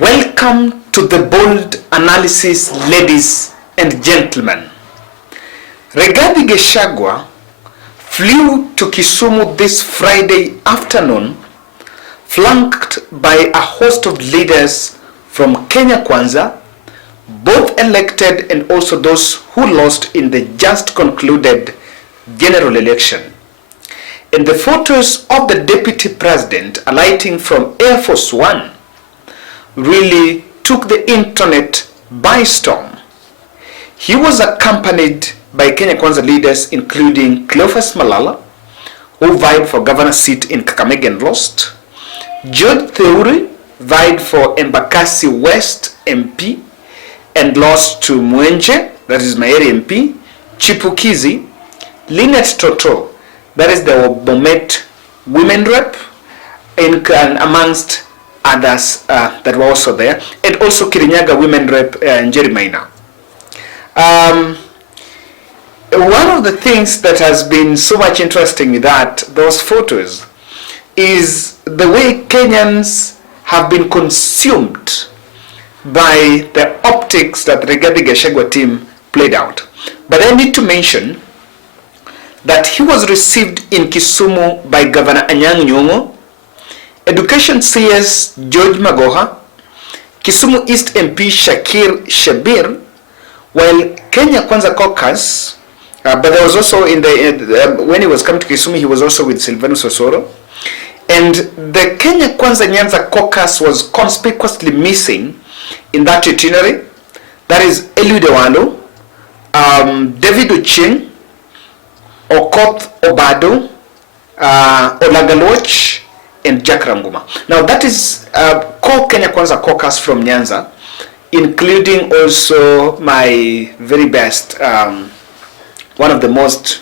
Welcome to the bold analysis, ladies and gentlemen. Rigathi Gachagua flew to Kisumu this Friday afternoon, flanked by a host of leaders from Kenya Kwanza, both elected and also those who lost in the just concluded general election. And the photos of the deputy president alighting from Air Force One really took the internet by storm. He was accompanied by Kenya Kwanza leaders including Cleophas Malala, who vied for governor seat in Kakamega and lost, George Theuri vied for Embakasi West MP and lost to Mwenje, that is Maeri MP, Chipukizi, Linet Toto, that is the Bomet women rep, and amongst others that were also there, and also Kirinyaga women rep Njeri Maina. One of the things that has been so much interesting with those photos is the way Kenyans have been consumed by the optics that the Rigathi Gachagua team played out. But I need to mention that he was received in Kisumu by Governor Anyang' Nyong'o, Education CS George Magoha, Kisumu East MP Shakir Shabir, while Kenya Kwanza Caucus, but there was also when he was coming to Kisumu, he was also with Silvanus Osoro, and the Kenya Kwanza Nyanza Caucus was conspicuously missing in that itinerary. That is Eliud Owalo, David Ochieng, Okoth Obado, Olagaloch, and Jack Ranguma. Now that is core Kenya Kwanza Caucus from Nyanza, including also my very best, one of the most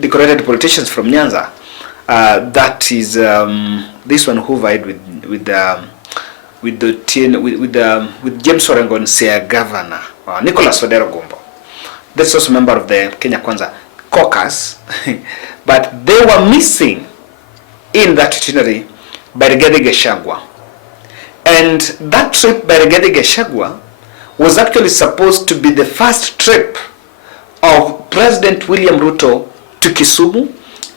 decorated politicians from Nyanza. That is this one who vied with James Orengo Sia governor, Nicholas Odero Gumbo. That's also a member of the Kenya Kwanza Caucus, but they were missing in that itinerary by Rigathi Gachagua. And that trip by Rigathi Gachagua was actually supposed to be the first trip of President William Ruto to Kisumu.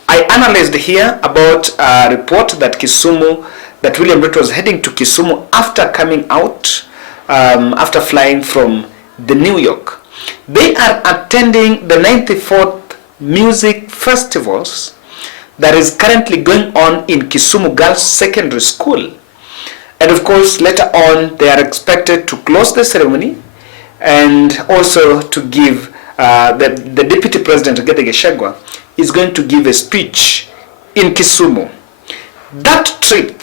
I analyzed here about a report that William Ruto was heading to Kisumu after coming out, after flying from the New York. They are attending the 94th Music Festivals that is currently going on in Kisumu Girls Secondary School. And of course, later on, they are expected to close the ceremony and also to give, the Deputy President, Rigathi Gachagua, is going to give a speech in Kisumu. That trip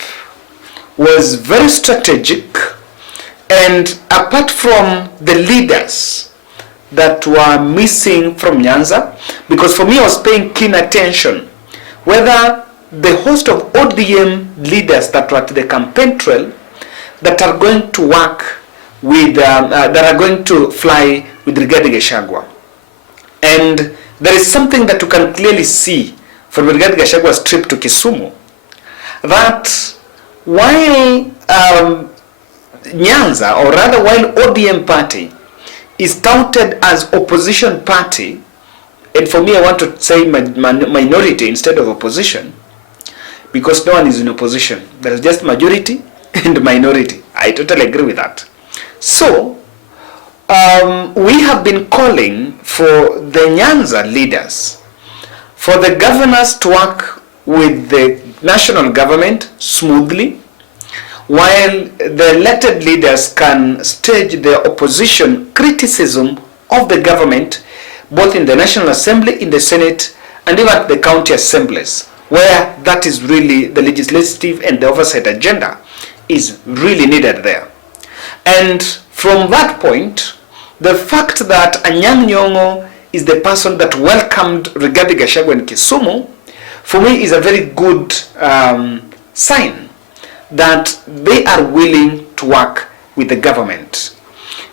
was very strategic, and apart from the leaders that were missing from Nyanza, because for me I was paying keen attention whether the host of ODM leaders that were at the campaign trail that are going to work with, that are going to fly with Rigathi Gachagua. And there is something that you can clearly see from Rigathi Gachagua's trip to Kisumu, that while Nyanza, or rather while ODM party is touted as opposition party, and for me I want to say minority instead of opposition, because no one is in opposition. There is just majority and minority. I totally agree with that. So we have been calling for the Nyanza leaders, for the governors to work with the national government smoothly, while the elected leaders can stage their opposition criticism of the government, both in the National Assembly, in the Senate, and even at the county assemblies, where that is really the legislative and the oversight agenda is really needed there. And from that point, the fact that Anyang' Nyong'o is the person that welcomed Rigathi Gachagua in Kisumu, for me is a very good sign that they are willing to work with the government.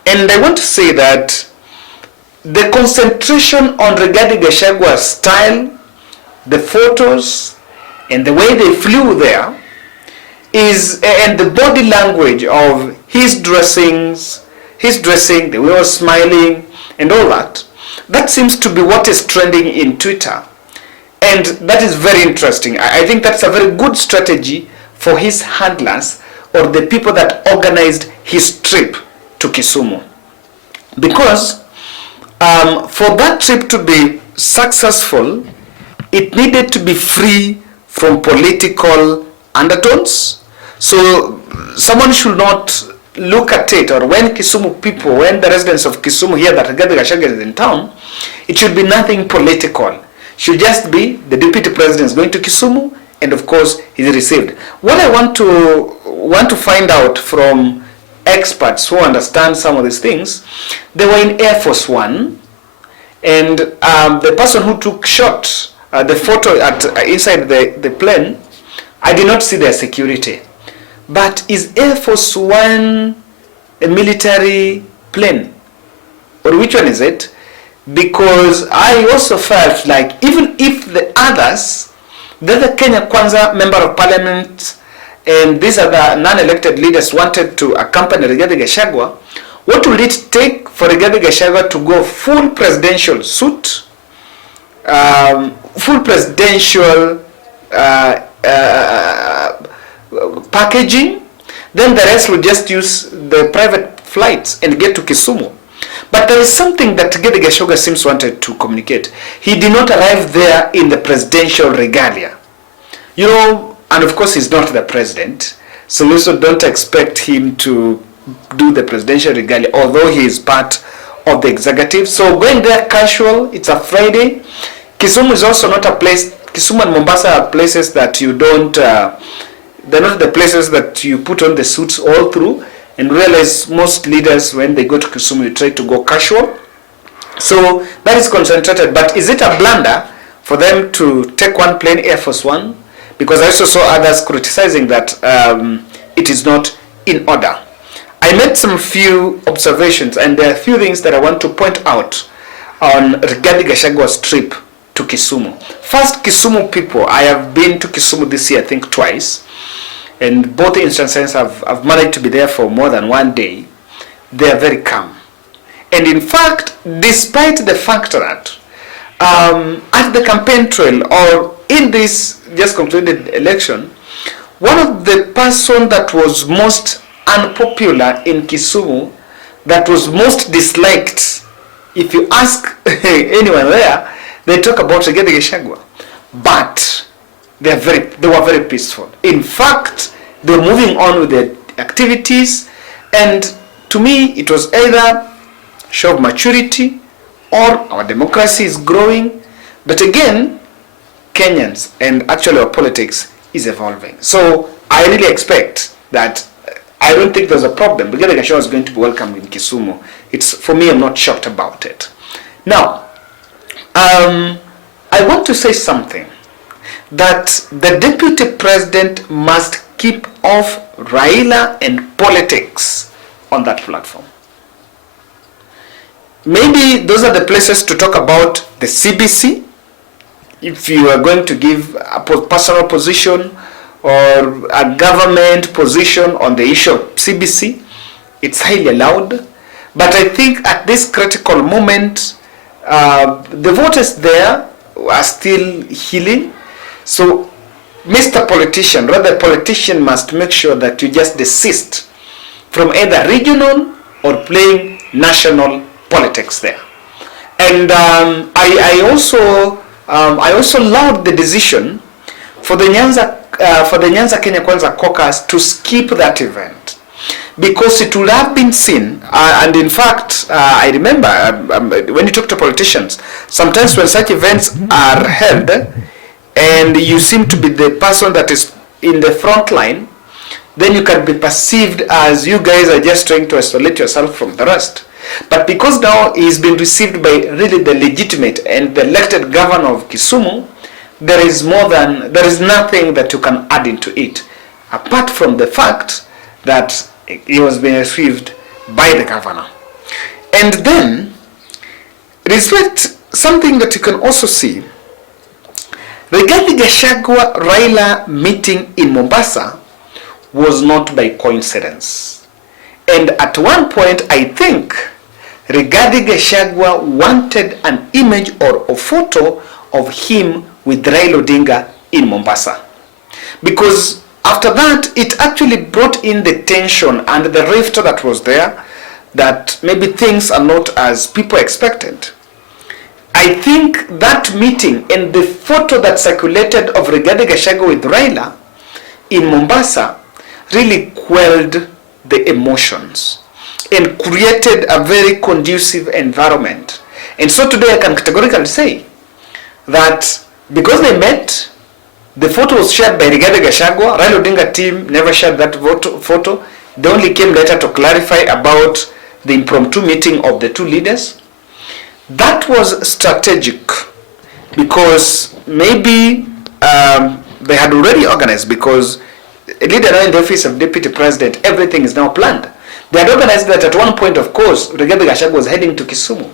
And I want to say that the concentration on Rigathi Gachagua's style, the photos, and the way they flew there and the body language of his dressing, the way he was smiling and all that, that seems to be what is trending in Twitter. And that is very interesting. I think that's a very good strategy for his handlers or the people that organized his trip to Kisumu. Because for that trip to be successful, it needed to be free from political undertones. So someone should not look at it, or when Kisumu people, when the residents of Kisumu hear that Rigathi Gachagua is in town, it should be nothing political. It should just be the deputy president is going to Kisumu, and of course he's received. What I want to find out from experts who understand some of these things, they were in Air Force One, and the person who took shot the photo at inside the plane, I did not see their security. But is Air Force One a military plane? Or which one is it? Because I also felt like even if the others, the Kenya Kwanza member of parliament and these other non-elected leaders wanted to accompany Rigathi Gachagua, what will it take for Rigathi Gachagua to go full presidential suit, full presidential packaging? Then the rest will just use the private flights and get to Kisumu. But there is something that Rigathi Gachagua seems wanted to communicate. He did not arrive there in the presidential regalia. You know, and of course he's not the president, so we also don't expect him to do the presidential regalia, although he is part of the executive. So going there casual, it's a Friday. Kisumu is also not a place, Kisumu and Mombasa are places that you don't, they're not the places that you put on the suits all through, and realize most leaders when they go to Kisumu, you try to go casual. So that is concentrated, but is it a blunder for them to take one plane, Air Force One? Because I also saw others criticizing that it is not in order. I made some few observations, and there are a few things that I want to point out on Rigathi Gachagua's trip to Kisumu. First, Kisumu people. I have been to Kisumu this year, I think twice, and both instances I've managed to be there for more than one day. They are very calm. And in fact, despite the fact that at the campaign trail or in this just concluded election, one of the person that was most unpopular in Kisumu, that was most disliked, if you ask anyone there, they talk about Rigathi Gachagua. But they were very peaceful. In fact, they were moving on with their activities, and to me, it was either show of maturity or our democracy is growing. But again, Kenyans and actually our politics is evolving. So I really expect that. I don't think there's a problem. Rigathi Gachagua is going to be welcomed in Kisumu. It's, for me, I'm not shocked about it. Now, I want to say something, that the deputy president must keep off Raila and politics on that platform. Maybe those are the places to talk about the CBC. If you are going to give a personal position or a government position on the issue of CBC, it's highly allowed. But I think at this critical moment, the voters there are still healing. So, Mr. Politician, rather politician must make sure that you just desist from either regional or playing national politics there. And I also loved the decision for the Nyanza Kenya Kwanza caucus to skip that event, because it would have been seen, and in fact, I remember when you talk to politicians, sometimes when such events are held, and you seem to be the person that is in the front line, then you can be perceived as you guys are just trying to isolate yourself from the rest. But because now he's been received by really the legitimate and the elected governor of Kisumu, there is nothing that you can add into it, apart from the fact that he was being received by the governor. And then, respect something that you can also see, Rigathi Gachagua Raila meeting in Mombasa was not by coincidence. And at one point, I think Rigathi Gachagua wanted an image or a photo of him with Raila Odinga in Mombasa. Because after that, it actually brought in the tension and the rift that was there, that maybe things are not as people expected. I think that meeting and the photo that circulated of Rigathi Gachagua with Raila in Mombasa really quelled the emotions and created a very conducive environment. And so today I can categorically say that because they met, the photo was shared by Rigathi Gachagua. Raila Odinga team never shared that photo. They only came later to clarify about the impromptu meeting of the two leaders. That was strategic because maybe they had already organized, because a leader now in the office of deputy president, everything is now planned. They had organized that at one point, of course, Rigathi Gachagua was heading to Kisumu.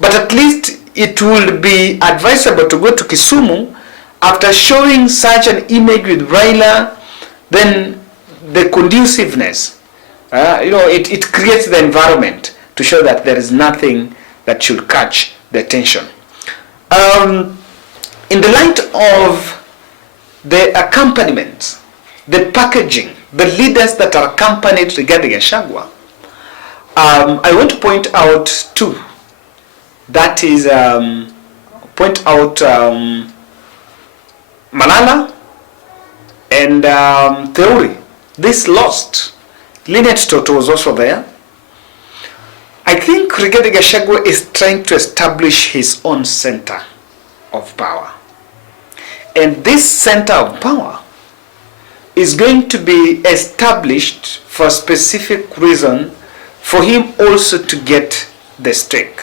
But at least it would be advisable to go to Kisumu after showing such an image with Raila. Then the conduciveness, it creates the environment to show that there is nothing that should catch the attention. In the light of the accompaniment, the packaging, the leaders that accompanied Rigathi Gachagua, I want to point out two. That is, point out Malala and Theory. This lost. Linet Toto was also there. I think Rigathi Gachagua is trying to establish his own center of power. And this center of power is going to be established for a specific reason, for him also to get the stake.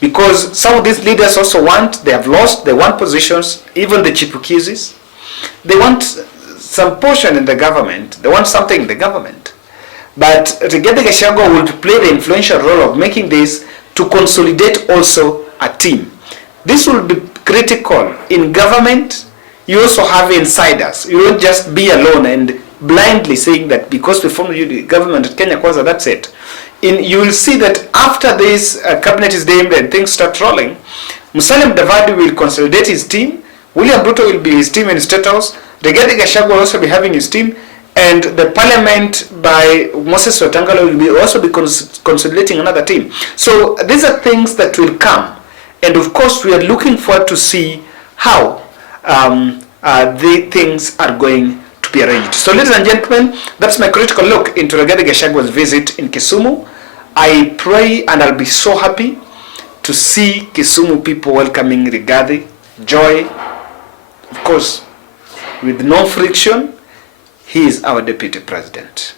Because some of these leaders also they have lost, they want positions, even the Chipukizis. They want some portion in the government, they want something in the government. But Rigathi Gachagua will play the influential role of making this to consolidate also a team. This will be critical in government. You also have insiders. You don't just be alone and blindly saying that because we formed the government at Kenya Kwanza, that's it. You will see that after this cabinet is named and things start rolling, Musalia Mudavadi will consolidate his team, William Ruto will be his team in State House, Rigathi Gachagua will also be having his team, and the parliament by Moses Wetangula will also be consolidating another team. So these are things that will come, and of course we are looking forward to see how the things are going to be arranged. So ladies and gentlemen, that's my critical look into Rigathi Gachagua's visit in Kisumu. I pray and I'll be so happy to see Kisumu people welcoming Rigathi. Joy, of course, with no friction. He is our deputy president.